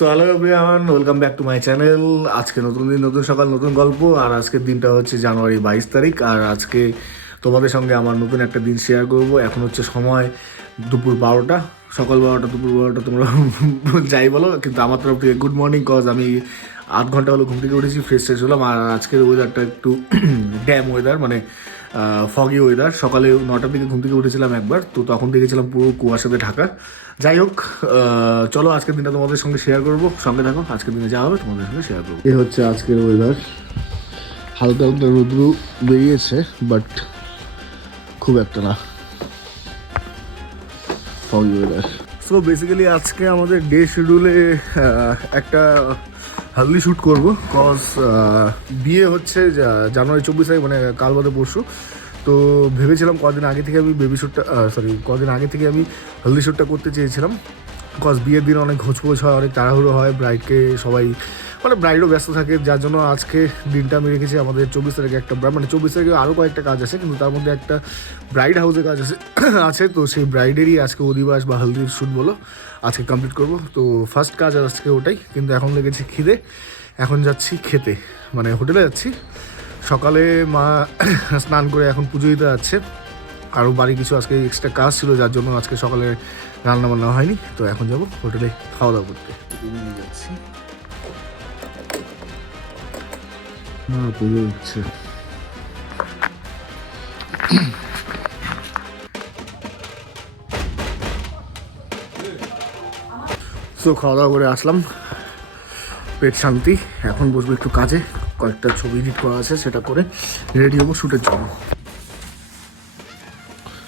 So hello everyone, welcome back to my channel. আজকে নতুন দিন, নতুন সকাল, নতুন গল্প। আর আজকের দিনটা হচ্ছে জানুয়ারি 22 তারিখ। আর আজকে তোমাদের সঙ্গে আমার নতুন একটা দিন শেয়ার করব। এখন হচ্ছে সময় দুপুর 12টা, সকাল 12টা, দুপুর 12টা, তোমরা যাই বলো, কিন্তু আমার তরফ থেকে গুড মর্নিং। কজ আমি 8 ঘন্টা হলো ঘুম থেকে উঠেছি, ফ্রেশ ফ্রেশ হলাম। আর আজকের ওয়েদারটা একটু ড্যাম ওয়েদার, মানে ফগি ওয়েদার। সকালে 9টার দিকে ঘুম থেকে উঠেছিলাম একবার, তো তখন দেখেছিলাম পুরো কুয়াশাতে ঢাকা। যাই হোক, চলো আজকের দিনটা তোমাদের সঙ্গে শেয়ার করবো। সঙ্গে থাকো, আজকের দিনে যা হবে তোমাদের সঙ্গে শেয়ার করবো। এই হচ্ছে আজকের ওয়েদার। হালকা হালকা রোদ্রু বেরিয়েছে, বাট খুব একটা না, ফগি ওয়েদার। সো বেসিক্যালি আজকে আমাদের ডে শিডিউলে একটা হালদি শ্যুট করবো। কজ বিয়ে হচ্ছে জানুয়ারি 24 তারিখ, মানে কাল বাদে পরশু। তো ভেবেছিলাম কদিন আগে থেকে আমি কদিন আগে থেকে আমি হলদি শ্যুটটা করতে চেয়েছিলাম। কজ বিয়ের দিন অনেক ঘোচপোচ হয়, অনেক তাড়াহুড়ো হয়, ব্রাইডকে সবাই, মানে ব্রাইডও ব্যস্ত থাকে, যার জন্য আজকে দিনটা আমি রেখেছি আমাদের 24 তারিখে একটা, মানে 24 তারিখে আরও কয়েকটা কাজ আছে, কিন্তু তার মধ্যে একটা ব্রাইড হাউসে কাজ আছে। তো সেই ব্রাইডেরই আজকে অধিবাস বা হলদির শ্যুট বলো, আজকে কমপ্লিট করব। তো ফার্স্ট কাজ আজকে ওটাই। কিন্তু এখন লেগেছে খিদে, এখন যাচ্ছি খেতে, মানে হোটেলে যাচ্ছি। সকালে মা স্নান করে এখন পুজো দিতে যাচ্ছে। আরও বাড়ি কিছু আজকে এক্সট্রা কাজ ছিল, যার জন্য আজকে সকালে রান্না বান্না হয়নি। তো এখন যাব হোটেলে খাওয়া দাওয়া করতে। নিয়ে যাচ্ছি, পুজো দিচ্ছে। তো খাওয়া দাওয়া করে আসলাম, পেট শান্তি। এখন বসবো একটু কাজে, কয়েকটা ছবি এডিট করা আছে, সেটা করে রেডি হবো শ্যুটের জন্য।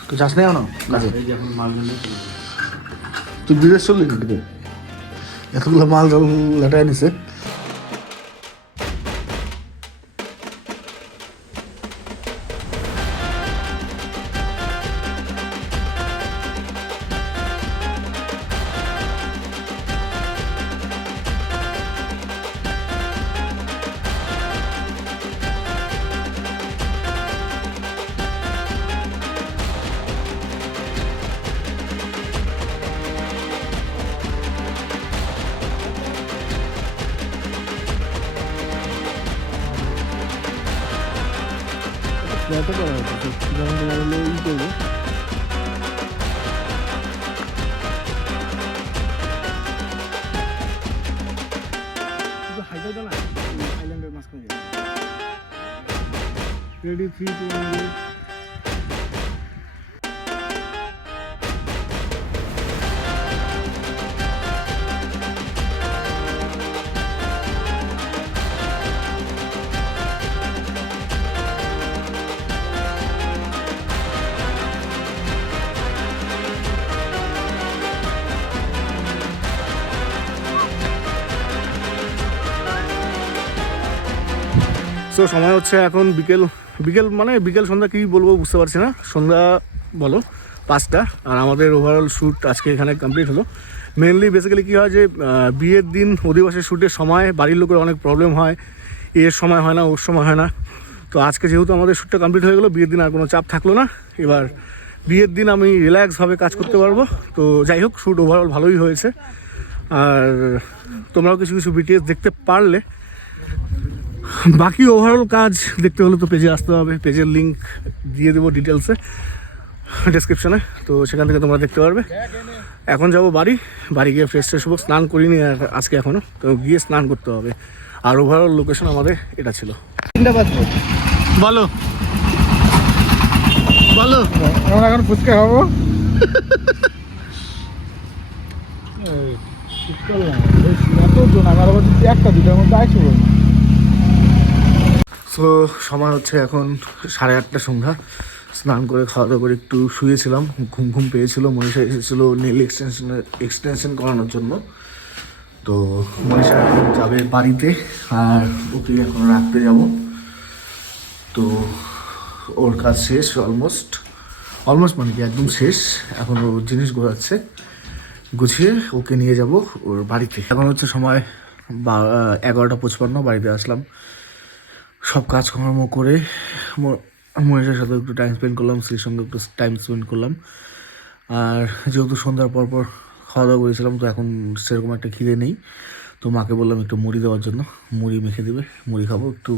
তো যাস না কেন কাজে? তুই বিদেশ চললি নাকি? এতগুলো মাল লেটায় নিছে। Ready, 3, 2, 1. সো সময় হচ্ছে এখন বিকেল বিকেল মানে বিকেল সন্ধ্যা কী বলবো বুঝতে পারছি না, সন্ধ্যা বলো 5টা। আর আমাদের ওভারঅল শ্যুট আজকে এখানে কমপ্লিট হলো। মেনলি বেসিক্যালি কী হয় যে বিয়ের দিন অধিবাসের শ্যুটের সময় বাড়ির লোকের অনেক প্রবলেম হয়, এর সময় হয় না, ওর সময় হয় না। তো আজকে যেহেতু আমাদের শ্যুটটা কমপ্লিট হয়ে গেলো, বিয়ের দিন আর কোনো চাপ থাকলো না। এবার বিয়ের দিন আমি রিল্যাক্সভাবে কাজ করতে পারবো। তো যাই হোক, শ্যুট ওভারঅল ভালোই হয়েছে। আর তোমরাও কিছু কিছু বিটিএস দেখতে পারলে। বাকি ওভারঅল কাজ দেখতে হলে তো পেজে আসতে হবে, পেজের লিঙ্ক দিয়ে দেবো ডিটেলসে ডেসক্রিপশনে, তো সেখান থেকে তোমরা দেখতে পারবে। এখন যাব বাড়ি গিয়ে ফ্রেশ ফ্রেশ হবো, স্নান করিনি আর আজকে এখনও, তো গিয়ে স্নান করতে হবে। আর ওভারঅল লোকেশন আমাদের এটা ছিল। বলো বলো, আমরা এখন ফুচকা খাবো। এতজন আমার একটা দুটার মধ্যে আইসো। সো সময় হচ্ছে এখন 8:30 সন্ধ্যা। স্নান করে খাওয়া দাওয়া করে একটু শুয়েছিলাম, ঘুম ঘুম পেয়েছিল। মনীষা এসেছিলো নেল এক্সটেনশন করানোর জন্য। তো মনীষা এখন যাবে বাড়িতে, আর ওকে এখন রাখতে যাব। তো ওর কাজ শেষ অলমোস্ট, মানে কি একদম শেষ। এখন ও জিনিস গোছাচ্ছে, গুছিয়ে ওকে নিয়ে যাব ওর বাড়িতে। এখন হচ্ছে সময় 11টা 55, বাড়িতে আসলাম। সব কাজকর্ম করে মনীষার সাথে একটু টাইম স্পেন্ড করলাম, স্ত্রীর সঙ্গে একটু টাইম স্পেন্ড করলাম। আর যেহেতু সন্ধ্যার পর খাওয়া দাওয়া করেছিলাম, তো এখন সেরকম একটা খিদে নেই। তো মাকে বললাম একটু মুড়ি দেওয়ার জন্য, মুড়ি মেখে দেবে, মুড়ি খাবো একটু,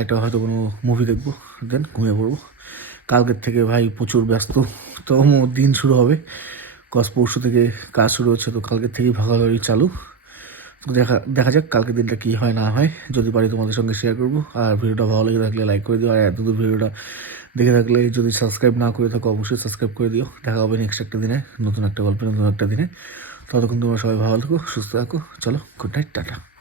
একটা হয়তো কোনো মুভি দেখবো, দেন ঘুমিয়ে পড়বো। কালকের থেকে ভাই প্রচুর ব্যস্ততম দিন শুরু হবে, কজ পরশু থেকে কাজ শুরু হচ্ছে, তো কালকের থেকেই ভাগাভাগি চালু। তো দেখা দেখা যাক কালকের দিনটা কী হয় না হয়, যদি পারি তোমাদের সঙ্গে শেয়ার করবো। আর ভিডিওটা ভালো লেগে থাকলে লাইক করে দিও, আর এতদূর ভিডিওটা দেখে থাকলে যদি সাবস্ক্রাইব না করে থাকো অবশ্যই সাবস্ক্রাইব করে দিও। দেখা হবে নেক্সট একটা দিনে, নতুন একটা গল্পে, নতুন একটা দিনে। ততক্ষণ তোমরা সবাই ভালো থাকো, সুস্থ থাকো। চলো, গুড নাইট, টাটা।